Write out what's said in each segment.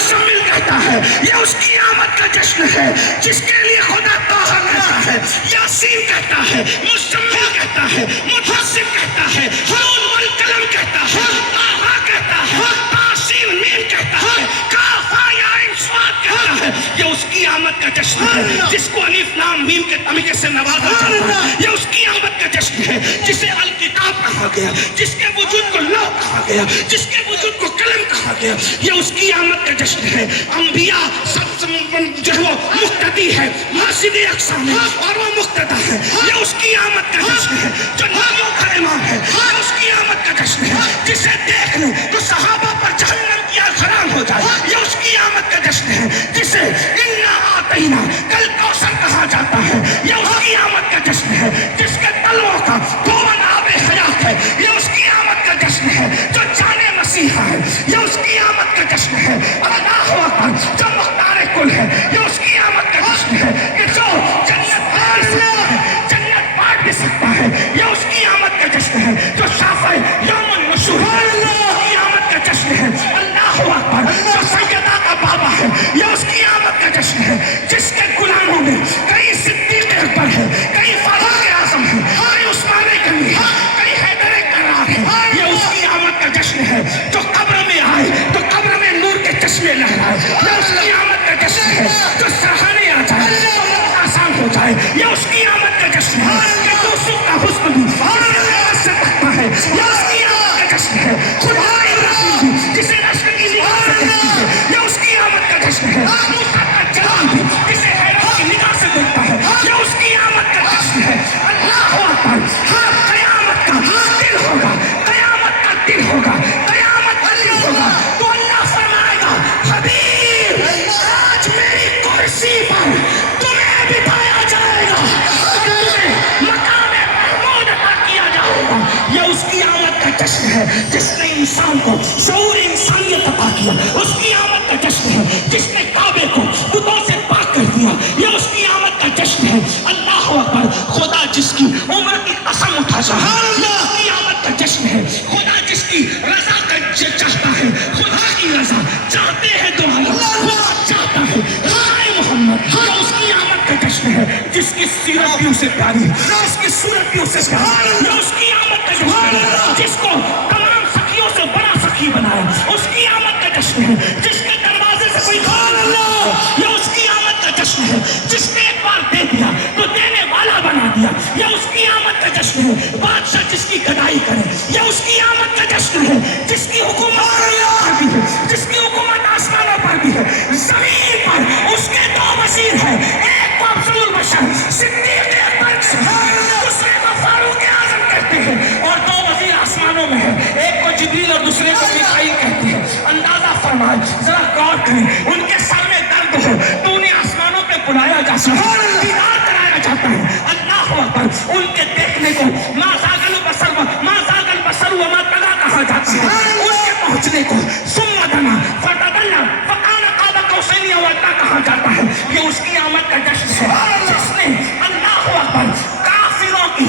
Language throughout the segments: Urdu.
مزمل کہتا ہے یہ اس کی آمد کا جشن ہے جس کے لیے خدا طٰہٰ کہتا ہے، یاسین کہتا ہے، مزمل کہتا ہے، مدثر کہتا ہے، نون والقلم کہتا ہے، طٰہٰ کہتا ہے، طاسین میم کہتا ہے، کاف ہا یا عین صاد کہتا ہے۔ یہ اس کی آمد کا جشن ہے جس کو الف لام میم کے تمغے سے نوازا جاتا ہے۔ یہ اس کی آمد کا جشن ہے جسے الکتاب کہا گیا، جس کے وجود کو لوح کہا گیا، جس کے وجود کو قلم کہا گیا۔ یہ اس کی آمد کا جشن ہے۔ انبیاء سب جو ہے وہ مقتدی ہے، مسجد اقصیٰ میں، اور وہ مقتدا ہے۔ یہ اس کی آمد کا جشن ہے جو نبیوں کا امام ہے۔ یہ اس کی آمد کا جشن ہے جسے دیکھ لیں تو صحابہ پر جہنم کی آگ حرام ہو جائے۔ یہ اس کی آمد کا جشن ہے جسے اِنَّا أَعْطَيْنَا کل کوثر کہا جاتا ہے۔ یہ اس کی آمد کا جشن ہے جس کے تلووں کا گوہر آب حیات ہے۔ یہ اس کی آمد کا جشن ہے جو جان مسیحا ہے۔ یہ اس کی آمد کا جشن ہے اللہ اکبر جو مختار کل ہے۔ یہ اس کی آمد کا جشن ہے کہ جو جنت بانٹ بھی سکتا ہے۔ یہ اس کی آمد کا جشن ہے جو شافع یوم النشور ہے۔ اس کی آمد کا جشن ہے اللہ اکبر جو سیدہ کا بابا ہے۔ یہ اس کی آمد کا جشن ہے جس کے غلاموں میں کئی صدیق اکبر ہے، کئی فاروق اعظم ہے، کئی عثمان غنی ہے، کئی حیدر کرار ہے۔ یہ اس کی آمد کا جشن ہے جو قبر میں آئے تو قبر میں نور کے چشمے لہرائے۔ یہ اس کی آمد کا جشن ہے جو سرحانے آ جائے تو موت آسان ہو جائے۔ یہ اس کی آمد کا جشن ہے کہ یوسف کا حسن بھی سے تکتا ہے۔ یہ اس کی آمد کا جشن ہے خدا ابراہیم بھی جسے رشک کی نگاہ سے دیکھتی ہے۔ یہ اس کی آمد کا جشن ہے موسیٰ کا جلال بھی جسے حیرت کی نگاہ سے دیکھتا ہے۔ یہ اس کی آمد کا جشن ہے اللہ اکبر۔ ہاں قیامت کا دن ہوگا، قیامت کا دن ہوگا، قیامت کا دن ہوگا تو اللہ فرمائے گا حبیب آج میری کرسی پر تمہیں بٹھایا جائے گا، تمہیں مقام محمود عطا کیا جائے گا۔ یہ اس کی آمد کا جشن ہے جس نے انسان کو شعور انسانیت عطا کیا۔ اس کی آمد کا جشن ہے جس نے کعبے کو بتوں سے پاک کر دیا۔ یہ اس کی آمد کا جشن ہے اللہ اکبر خدا جس کی عمر کی قسم اٹھا جائے۔ یہ اس کی آمد کا جشن ہے خدا جس کی رضا کا چاہتا ہے، خدا کی رضا چاہتے ہیں تو اللہ چاہتا ہے رضائے محمد۔ یہ اس کی آمد کا جشن ہے جس کی سیرت بھی اسے پیاری، جس کی صورت بھی اسے پیاری۔ یہ اس کی آمد کا جشن ہے جس کو تمام سخیوں سے بڑا سخی بنایا۔ اس کی آمد کا جشن ہے جس کے دروازے سے کوئی خال اللہ۔ یہ اس کی آمد کا جشن ہے جس نے ایک بار دے دیا تو دینے والا بنا دیا۔ یہ اس کی آمد کا جشن ہے بادشاہ جس کی گدائی کرے۔ یہ اس کی آمد کا جشن ہے جس کی حکومت پر بھی ہے، جس کی حکومت آسمانوں پر بھی ہے، زمین پر اس کے دو وزیر ہیں، ایک کو افضل البشر صدیق اکبر دوسرے کو فاروق اعظم کہتے ہیں، اور دو وزیر آسمانوں میں ہیں، ایک کو جبریل اور دوسرے کو میکائیل کہتے ہیں۔ اندازہ فرمائے ذرا غور کریں ان کے سر میں درد ہو تو انہیں آسمانوں پہ بلایا جاتا ہے، دیدار کرایا جاتا ہے۔ اللہ اکبر ان کے دیکھنے کو ما زاغ البصر وما طغى کہا جاتا ہے، ان کے پہنچنے کو ثم دنا فتدلى فكان قاب قوسين او ادنى کہا جاتا ہے۔ یہ اس کی آمد کا جشن ہے جس نے اللہ اکبر کافروں کی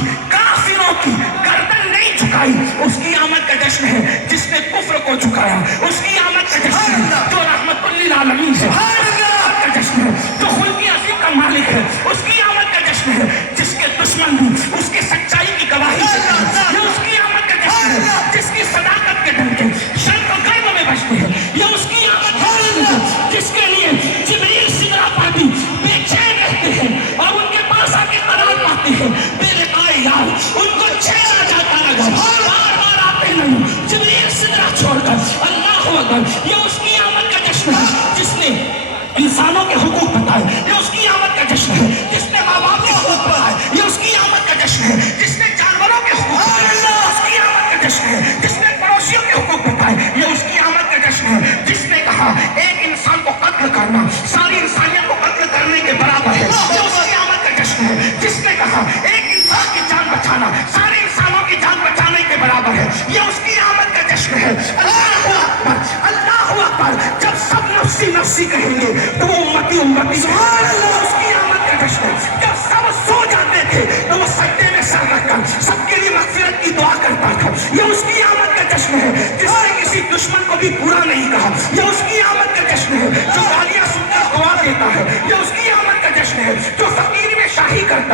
گردن نہیں جھکائی۔ اس کی آمد کا جشن ہے جس نے کفر کو جھکایا۔ اس کی آمد کا جشن ہے جو رحمت للعالمین ہے۔ اس کی آمد کا جشن ہے جو خلق عظیم کا مالک ہے۔ اس کی آمد کا جشن ہے جس کے دشمن بھی اس کی سچائی کی گواہی دیتے ہیں۔ یہ اس کی آمد کا جشن ہے جس کی صداقت کے ڈنکے شرق و غرب میں بجتے ہیں۔ یہ اس کی آمد کا جشن ہے جس کے لیے جبریل سدرہ پر بھی بے چین رہتے ہیں اور ان کے پاس آ کے قرار پاتے ہیں بے لقائے یار۔ ان کو چین آ جاتا ہے بار بار آتے نہیں جبریل سدرہ چھوڑ کر۔ اللہ اکبر یہ اس کی آمد کا جشن ہے جس نے انسانوں کے حقوق بتائے۔ یہ اس کی آمد کا جشن ہے جس نے ماں باپ کے حقوق بتائے۔ یہ اس کی آمد کا جشن ہے جس نے جانوروں کے حقوق بتائے۔ اس کی آمد کا جشن ہے جس نے پڑوسیوں کے حقوق بتائے۔ یہ اس کی آمد کا جشن ہے جس نے کہا ایک انسان کو قتل کرنا ساری انسانیت کو قتل کرنے کے برابر ہے۔ یہ اس کی آمد کا جشن ہے جس نے کہا ایک انسان کی جان بچانا سارے انسانوں کی جان بچانے کے برابر ہے۔ یہ اس کی آمد کا جشن ہے۔ اللہ اکبر اللہ اکبر جب سب نفسی نفسی کہیں گے تو وہ امتی سبحان اللہ۔ اس کی آمد کا جشن ہے جب سب سو جاتے تھے تو وہ سجدے میں سر رکھ کر سب کے لیے مغفرت کی دعا کرتا تھا۔ یہ اس کی آمد کا جشن ہے جس نے کسی دشمن کو بھی برا نہیں کہا۔ یہ اس کی آمد کا جشن ہے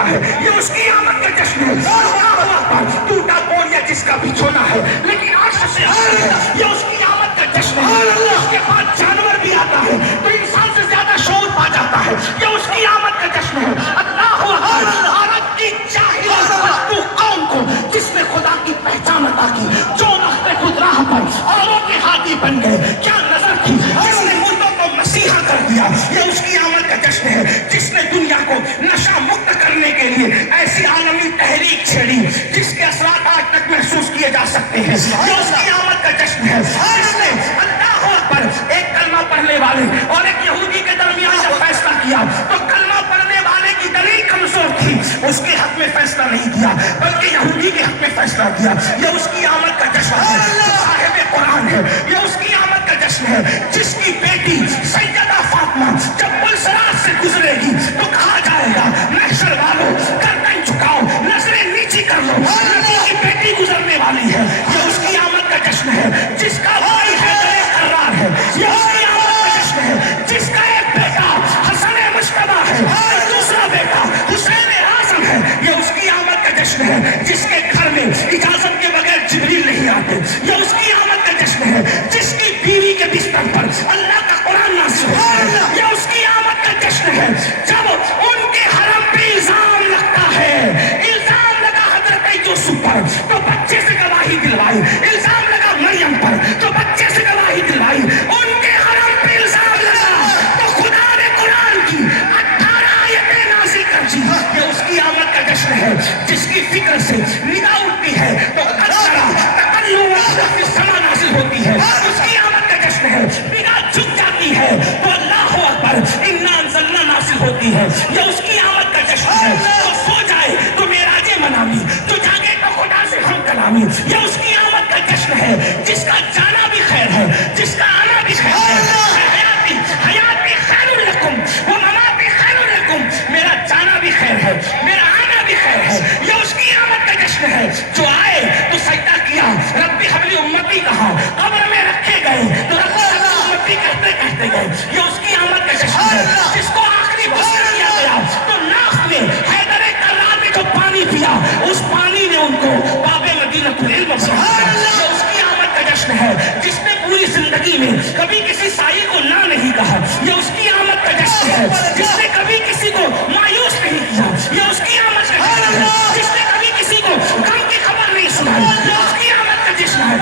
ہے، یہ اس کی آمد کا جشن ہے۔ اللہ اکبر، ٹوٹا بوریا جس کا بچھونا ہے لیکن عرش سے یہ اس کی آمد کا جشن ہے۔ اس کے بعد جانور بھی آتا ہے تو انسان سے زیادہ شعور پا جاتا ہے، یہ اس کی آمد کا جشن ہے۔ اللہ اکبر، عرب کی جاہل بدبو قوم کو جس نے خدا کی پہچان عطا کی، جو رہتے خود راہ پر اوروں کے ہاتھی بن گئے، کیا نظر تھی جس نے مردوں کو مسیحا کر دیا، یہ اس کی آمد کا جشن ہے۔ جس نے دنیا کو نشہ مکت کرنے کے لیے ایسی عالمی تحریک چھیڑی جس کے اثرات آج تک محسوس کیے جا سکتے ہیں، یہ اس کی آمد کا جشن ہے۔ جس نے اللہ اکبر ایک کلمہ پڑھنے والے اور ایک یہودی کے درمیان جب فیصلہ کیا تو کلمہ پڑھنے والے کی دلیل کمزور تھی، اس کے حق میں فیصلہ نہیں کیا بلکہ یہودی کے حق میں فیصلہ کیا، یہ اس کی آمد کا جشن ہے۔ صاحب قرآن ہے، یہ اس کی آمد کا جشن ہے۔ جس کی بیٹی سیدہ فاطمہ جب پلسرات سے گزرے گی تو کہا جائے گا محشر والوں گردن جھکاؤ، نظریں نیچی کر لو، نبی کی بیٹی گزرنے والی ہے، یہ اس کی آمد کا جشن ہے۔ جس کا بھائی حیدر قرار ہے، یہ اس کی آمد کا جشن ہے۔ جس کا ایک بیٹا حسن مشتبہ ہے اور دوسرا بیٹا حسین اعظم ہے، یہ اس کی آمد کا جشن ہے۔ جس کے گھر میں اجازت کے بغیر جبریل نہیں آتے، یہ اس کی آمد کا جشن ہے۔ جس کی بیوی کے بستر پر اللہ کا قرآن نازل ہوتا ہے، یہ اس کی آمد کا جشن ہے۔ جب ان کے حرم پہ الزام لگتا ہے، الزام لگا حضرت یوسف پر تو بچے سے گواہی دلوائی، الزام لگا مریم پر تو بچے سے گواہی دلوائی، ان کے حرم پہ الزام لگا تو خدا نے قرآن کی 18 آیتیں نازل کر دی، یہ اس کی آمد کا جشن ہے۔ جس کی فکر سے نگاہ اٹھتی ہے تو سما نازل ہوتی ہے، اس کی آمد کا جشن ہے۔ نگاہ جھک جاتی ہے تو اللہ اکبر انا انزلنا نازل ہوتی ہے، یہ اس کی آمد کا جشن ہے۔ تو سو جائے تو معراج منامی، تو جاگے تو خدا سے ہم کلامی، یہ اس کی آمد کا جشن ہے۔ جس کا جانا بھی خیر ہے، جس کا آنا بھی خیر ہے، حیاتی خیر لکم و مماتی خیر لکم، میرا جانا بھی خیر ہے، میرا آنا بھی خیر ہے، یہ اس کی آمد کا جشن ہے۔ جو آئے تو سجدہ کیا، ربی حبلی امتی کہا، قبر میں رکھے گئے تو ربی حبلی امتی کہتے کہتے گئے، یہ اس کی آمد کا جشن ہے۔ جس کو آخری غسل کیا گیا تو ناف میں حیدر کرار نے جو پانی پیا، اس پانی نے ان کو باب مدینہ العلم بنایا، یہ اس کی آمد کا جشن ہے۔ جس نے پوری زندگی میں کبھی کسی سائی کو نہ نہیں کہا، یہ اس کی آمد کا جشن ہے۔ جس نے کبھی کسی کو مایوس نہیں کیا، یہ اس کی آمد کا جشن ہے۔ جس نے کبھی کسی کو غم کی خبر نہیں سنائی، یہ اس کی آمد کا جشن ہے۔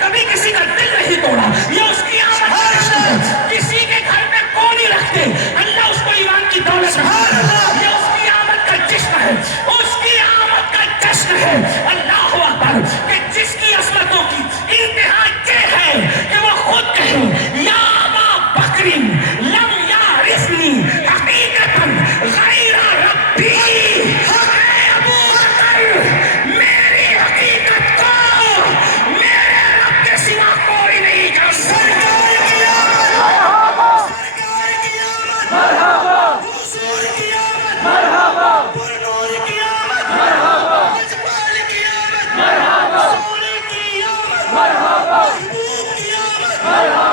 کبھی کسی کا دل نہیں توڑا، یہ اس کی آمد کا جشن ہے۔ کسی کے گھر میں کون نہیں رکھتے، اللہ اس کو ایمان کی دولت رکھتا ہے، یہ اس کی آمد کا جشن ہے۔ اس کی آمد کا جشن ہے۔ اللہ اکبر، کہ جس کی عظمتوں کی انتہا یہ ہے کہ وہ خود کہیں یا ابا بکر لم یعرفنی حقیقتا غیر ربی، اے ابو بکر میری حقیقت کو میرے رب کے سوا کوئی نہیں جانتا۔ سرکار کی آمد، سرکار کی آمد، مرحبا، حضور کی آمد، مرحبا، پرنور کی آمد، مرحبا، اجمال کی آمد، مرحبا، سونے کی آمد، مرحبا، محبوب کی آمد، مرحبا۔